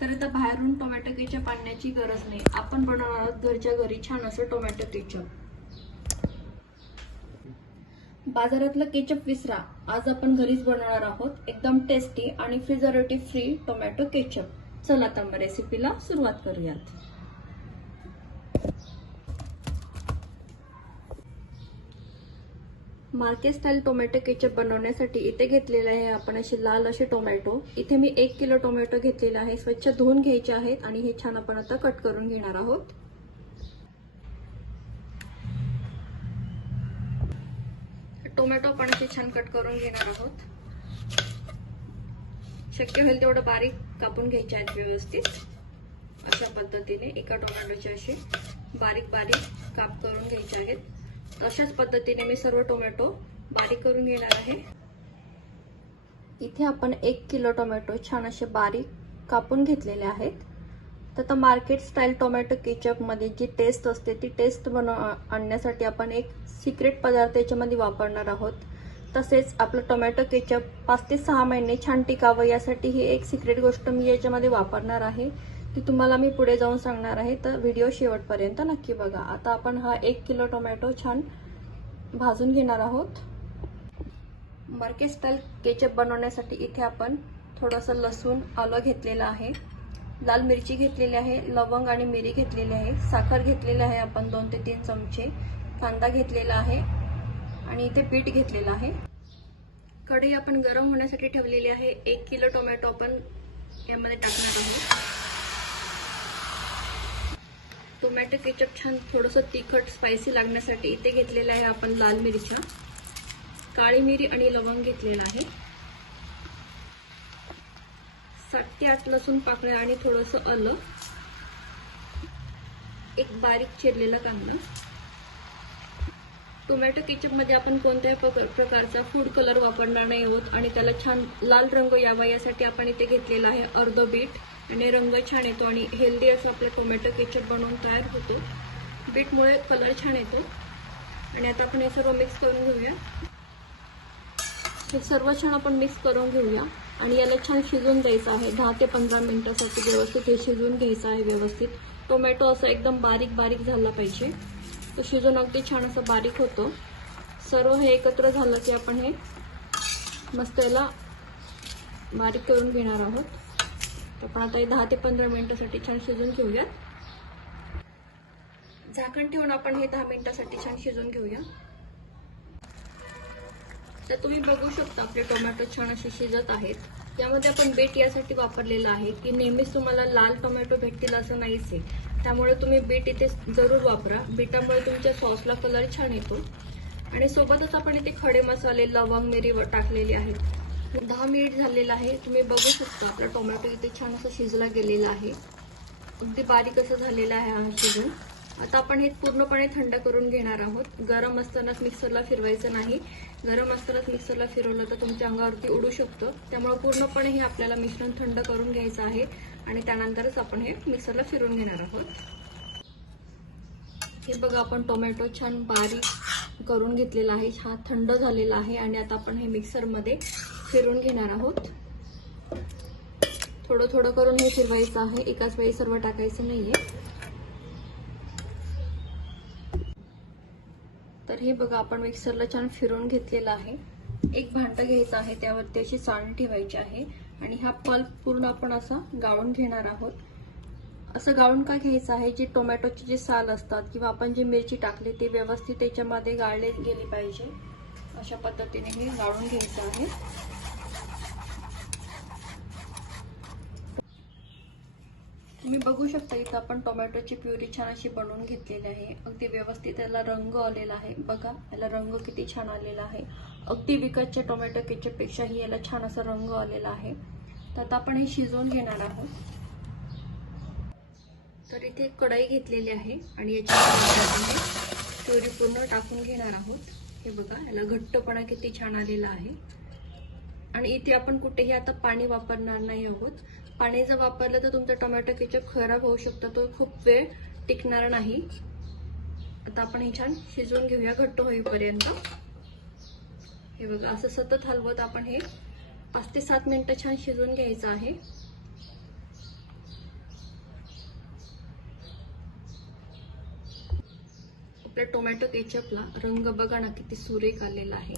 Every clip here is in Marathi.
तर आता बाहेरून टोमॅटो केचप आणण्याची गरज नाही, आपण बनवणार आहोत घरच्या घरी छान असं टोमॅटो केचप. बाजारातलं केचप विसरा, आज आपण घरीच बनवणार आहोत एकदम टेस्टी आणि प्रिझर्वेटिव्ह फ्री टोमॅटो केचप. चला आता मग रेसिपीला सुरुवात करूयात. मार्केट स्टाईल टोमॅटो केचप बनवण्यासाठी इथे घेतलेले आहे आपण असे लाल असे टोमॅटो. इथे मी 1 किलो टोमॅटो घेतलेला आहे. स्वच्छ धुवून घ्यायचे आहेत आणि हे छान आपण आता कट करून घेणार आहोत. टोमॅटो आपण असे छान कट करून घेणार आहोत. शक्य होईल तेवढं बारीक कापून घ्यायचे आहेत व्यवस्थित. अशा पद्धतीने एका टोमॅटोचे असे बारीक बारीक काप करून घ्यायचे आहेत. अशाच पद्धतीने मी सर्व टोमॅटो बारीक करून घेणार आहे. इथे आपण 1 किलो टोमॅटो छान असे बारीक कापून घेतलेले आहेत. तर मार्केट स्टाईल टोमॅटो केचप मध्ये जी टेस्ट असते ती टेस्ट आणण्यासाठी आपण एक सिक्रेट पदार्थ याच्यामध्ये वापरणार आहोत. तसेच आपलं टोमॅटो केचप 5 ते 6 महिने छान टिकावं यासाठी ही एक सिक्रेट गोष्ट मी याच्यामध्ये वापरणार आहे. ती तुम्हाला मी पुढे जाऊन सांगणार आहे, तर व्हिडिओ शेवटपर्यंत नक्की बघा. आता आपण हा 1 किलो टोमॅटो छान भाजून घेणार आहोत. मार्केट स्टाईल केचप बनवण्यासाठी इथे आपण थोडंसं लसूण आलं घेतलेलं आहे, लाल मिरची घेतलेली आहे, लवंग आणि मिरी घेतलेली आहे, साखर घेतलेली आहे आपण 2 ते 3 चमचे, कांदा घेतलेला आहे आणि इथे पीठ घेतलेलं आहे. कढई आपण गरम होण्यासाठी ठेवलेली आहे. 1 किलो टोमॅटो आपण यामध्ये टाकणार आहोत. टोमॅटो केचप छान थोडंसं तिखट स्पायसी लागण्यासाठी इथे घेतलेलं आहे आपण लाल मिरच्या, काळी मिरी आणि लवंग घेतलेलं आहे, 7 ते 8 लसूण पाकळ्या आणि थोडंसं आलं, एक बारीक चिरलेला कांदा. टोमॅटो केचप मध्ये आपण कोणत्याही प्रकारचा फूड कलर वापरणार नाही आहोत आणि त्याला छान लाल रंग यावा यासाठी आपण इथे घेतलेला आहे अर्ध बीट आणि रंग छान येतो आणि हेल्दी असं आपलं टोमॅटो केचप बनवून तयार होतो. बीटमुळे कलर छान येतो. आणि आता आपण हे सर्व मिक्स करून घेऊया. हे सर्व छान आपण मिक्स करून घेऊया आणि याला छान शिजवून द्यायचं आहे. 10 ते 15 मिनिटांसाठी व्यवस्थित हे शिजवून घ्यायचं आहे. व्यवस्थित टोमॅटो असं एकदम बारीक बारीक झाला पाहिजे. तो शिजून अगदी छान असं बारीक होतो. सर्व हे एकत्र झालं की आपण हे मस्त याला बारीक करून घेणार आहोत. आपण आता 10 ते 15 मिनिटांसाठी छान शिजवून घेऊया. झाकण ठेवून आपण हे 10 मिनिटांसाठी छान शिजवून घेऊया. तर तुम्ही बघू शकता आपले टोमॅटो छान असे शिजत आहेत. यामध्ये आपण बीट यासाठी वापरलेलं आहे की नेहमीच तुम्हाला लाल टोमॅटो भेटतील असं नाहीच आहे. त्यामुळे तुम्ही बीट इथे जरूर वापरा. बीटामुळे तुमच्या सॉसला कलर छान येतो. आणि सोबतच आपण इथे खडे मसाले लवंग मिरी टाकलेले आहेत. 10 मिनिट झालेलं आहे. तुम्ही बघू शकता आपला टोमॅटो इथे छान असं शिजला गेलेला आहे. अगदी बारीक असं झालेलं आहे हा शिजून. आता आपण हे पूर्णपणे थंड करून घेणार आहोत. गरम असतानाच मिक्सरला फिरवायचं नाही. गरम असतानाच मिक्सरला फिरवलं तर तुमच्या अंगावरती उडू शकतं. त्यामुळे पूर्णपणे हे आपल्याला मिश्रण थंड करून घ्यायचं आहे आणि त्यानंतरच आपण हे मिक्सरला फिरवून घेणार आहोत. हे बघा आपण टोमॅटो छान बारीक करून घेतलेला आहे. हा थंड झालेला आहे आणि आता आपण हे मिक्सरमध्ये फिरवून घेणार आहोत. थोडं थोडं करून हे फिरवायचं आहे, एकाच वेळी सर्व टाकायचं नाहीये. तर हे बघा आपण मिक्सरला छान फिरवून घेतलेलं आहे. एक भांडं घ्यायचं आहे, त्यावरती अशी चाळणी ठेवायची आहे आणि हा पल्प पूर्ण आपण असा गाळून घेणार आहोत. असं गाळून का घ्यायचं आहे, जी टोमॅटोची जी साल असतात किंवा आपण जी मिरची टाकली ती व्यवस्थित त्याच्यामध्ये गाळली गेली पाहिजे. अशा पद्धतीने हे गाळून घ्यायचं आहे. तुम्ही बघू शकता इथं आपण टोमॅटोची प्युरी छान अशी बनवून घेतलेली आहे. अगदी व्यवस्थित याला रंग आलेला आहे. बघा याला रंग किती छान आलेला आहे. अगदी विकतच्या टोमॅटो केचप पेक्षाही याला छान असा रंग आलेला आहे. तर आता आपण हे शिजवून घेणार आहोत. तर इथे एक कढई घेतलेली आहे आणि याच्यामध्ये प्युरी पूर्ण टाकून घेणार आहोत. हे बघा याला घट्टपणा किती छान आलेला आहे. आणि इथे आपण कुठेही आता पाणी वापरणार नाही आहोत. पाणी जर वापरलं तर तुमचा टोमॅटो केचप खराब होऊ शकतो. तो खूप वेळ टिकणार नाही. आता आपण हे छान शिजवून घेऊया घट्ट होईपर्यंत. हे बघा असं सतत हलवत आपण हे 5 ते 7 मिनिटं छान शिजवून घ्यायचं आहे. आपल्या टोमॅटो केचपला रंग बघा ना किती सुरेख आलेला आहे.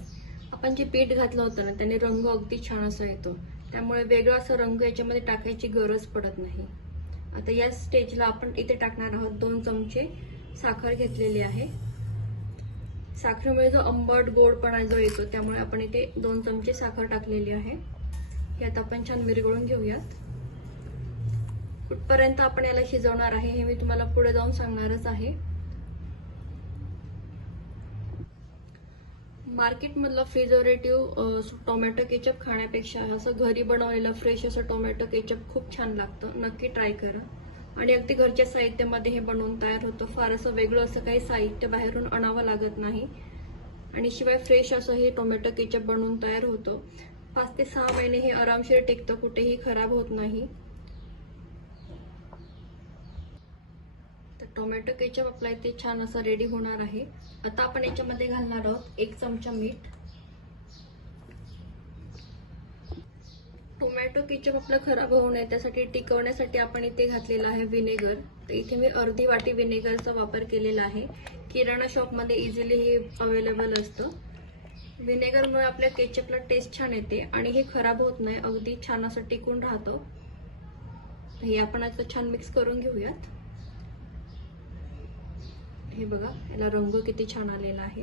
आपण जे पीठ घातलं होतं ना त्याने रंग अगदी छान असा येतो, त्यामुळे वेगळा असा रंग याच्यामध्ये टाकायची गरज पडत नाही. आता या स्टेजला आपण इथे टाकणार आहोत 2 चमचे साखर घेतलेली आहे. साखरेमुळे जो आंबट गोडपणा जो येतो त्यामुळे आपण इथे 2 चमचे साखर टाकलेली आहे. हे आता आपण छान विरघळून घेऊयात. कुठपर्यंत आपण याला शिजवणार आहे हे मी तुम्हाला पुढे जाऊन सांगणारच आहे. मार्केटमधलं प्रिझर्वेटिव्ह टोमॅटो केचप खाण्यापेक्षा असं घरी बनवलेलं फ्रेश असं टोमॅटो केचप खूप छान लागतं. नक्की ट्राय करा. आणि अगदी घरच्या साहित्यामध्ये हे बनवून तयार होतं. फार असं वेगळं असं काही साहित्य बाहेरून आणावं लागत नाही. आणि शिवाय फ्रेश असं हे टोमॅटो केचप बनवून तयार होतं. 5 ते 6 महिने हे आरामशीर टिकतं, कुठेही खराब होत नाही. तर टोमॅटो केचप आपला इथे छान असं रेडी होणार आहे. आता आपण याच्यामध्ये घालणार आहोत 1 चमचा मीठ. टोमॅटो केचप आपलं खराब होऊ नये त्यासाठी टिकवण्यासाठी आपण इथे घातलेला आहे व्हिनेगर. तर इथे मी अर्धी वाटी व्हिनेगरचा वापर केलेला आहे. किराणा शॉपमध्ये इझिली हे अवेलेबल असतं. व्हिनेगरमुळे आपल्या केचपला टेस्ट छान येते आणि हे खराब होत नाही, अगदी छान असं टिकून राहतं. हे आपण आता छान मिक्स करून घेऊयात. हे बघा याला रंग किती छान आलेला आहे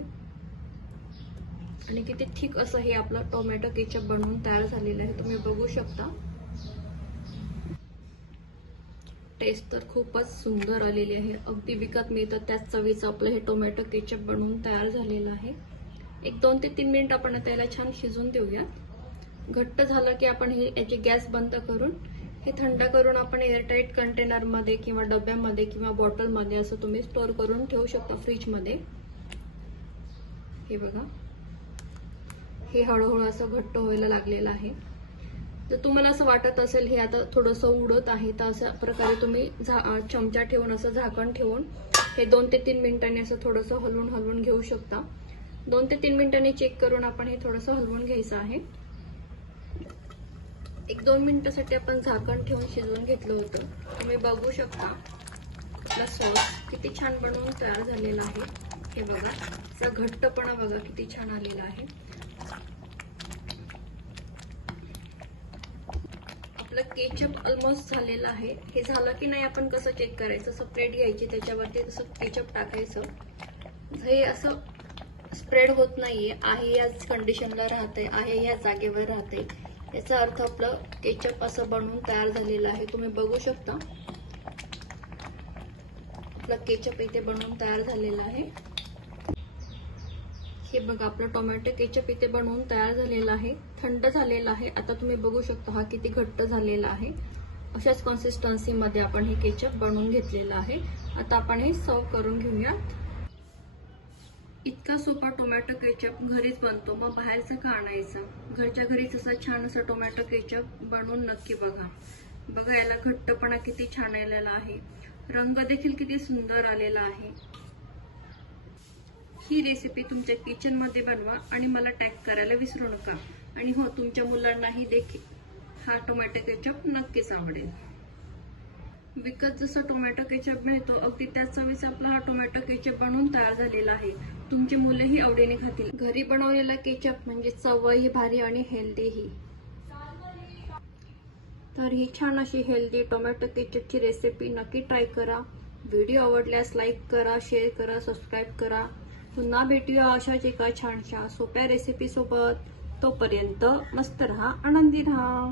आणि किती थिक असं हे आपलं टोमॅटो केचप बनवून तयार झालेलं आहे. तुम्ही बघू शकता. टेस्ट तर खूपच सुंदर आलेली आहे. अगदी विकत मिळतं त्याच चवीचं आपलं हे टोमॅटो केचप बनवून तयार झालेलं आहे. 1-2 ते 3 मिनिट आपण आता याला छान शिजवून देऊया. घट्ट झालं की आपण हे याची गॅस बंद करून हे थंड करून आपण एअरटाईट कंटेनरमध्ये किंवा डब्यामध्ये किंवा बॉटलमध्ये असं तुम्ही स्टोअर करून ठेवू शकता फ्रीजमध्ये. हे बघा हे हळूहळू असं घट्ट व्हायला लागलेलं आहे. तर तुम्हाला असं वाटत असेल हे आता थोडंसं उडत आहे तर अशा प्रकारे तुम्ही चमचा ठेवून असं झाकण ठेवून हे 2 ते 3 मिनिटांनी असं थोडंसं हलवून घेऊ शकता. 2 ते 3 मिनिटांनी चेक करून आपण हे थोडंसं हलवून घ्यायचं आहे. 1-2 मिनिटासाठी आपण झाकण ठेवून शिजवून घेतलं होतं. तुम्ही बघू शकता आपला सॉस किती छान बनवून तयार झालेला आहे. हे बघा त्याचा घट्टपणा बघा किती छान आलेला आहे. आपलं केचप ऑलमोस्ट झालेलं आहे. हे झालं की नाही आपण कसं चेक करायचं, असं प्लेट घ्यायची त्याच्यावरती तसं केचप टाकायचं. हे असं स्प्रेड होत नाहीये, आहे याच कंडिशनला राहते, आहे या जागेवर राहते, याचा अर्थ आपलं केचप असं बनवून तयार झालेलं आहे. तुम्ही बघू शकता आपलं केचप इथे बनवून तयार झालेलं आहे. हे बघा आपलं टोमॅटो केचप इथे बनवून तयार झालेला आहे. थंड झालेला आहे. आता तुम्ही बघू शकता हा किती घट्ट झालेला आहे. अशाच कन्सिस्टन्सीमध्ये आपण हे केचप बनवून घेतलेलं आहे. आता आपण हे सर्व करून घेऊयात. इतका सोपा टोमॅटो केचप घरीच बनतो, मग बाहेरचं का आणायचं. घरच्या घरीच असं छान असं टोमॅटो केचप बनवून नक्की बघा. बघा याला घट्टपणा किती छान आलेला आहे, रंग देखील किती सुंदर आलेला आहे. ही रेसिपी तुमच्या किचनमध्ये बनवा आणि मला टॅग करायला विसरू नका. आणि हो, तुमच्या मुलांनाही देखील हा टोमॅटो केचप नक्कीच आवडेल. विकत जसं टोमॅटो केचप मिळतो अगदी त्याच चवीचा आपला हा टोमॅटो केचप बनवून तयार झालेला आहे. तुमची मुलेही आवडीने खातील. घरी बनवलेला केचप म्हणजे चवही भारी आणि हेल्दीही. तर ही छान अशी हेल्दी टोमॅटो केचपची रेसिपी नक्की ट्राय करा. व्हिडिओ आवडल्यास लाईक करा, शेअर करा, सबस्क्राईब करा. पुन्हा भेटूया अशाच एका छानशा सोप्या रेसिपी सोबत. तोपर्यंत मस्त रहा, आनंदी रहा.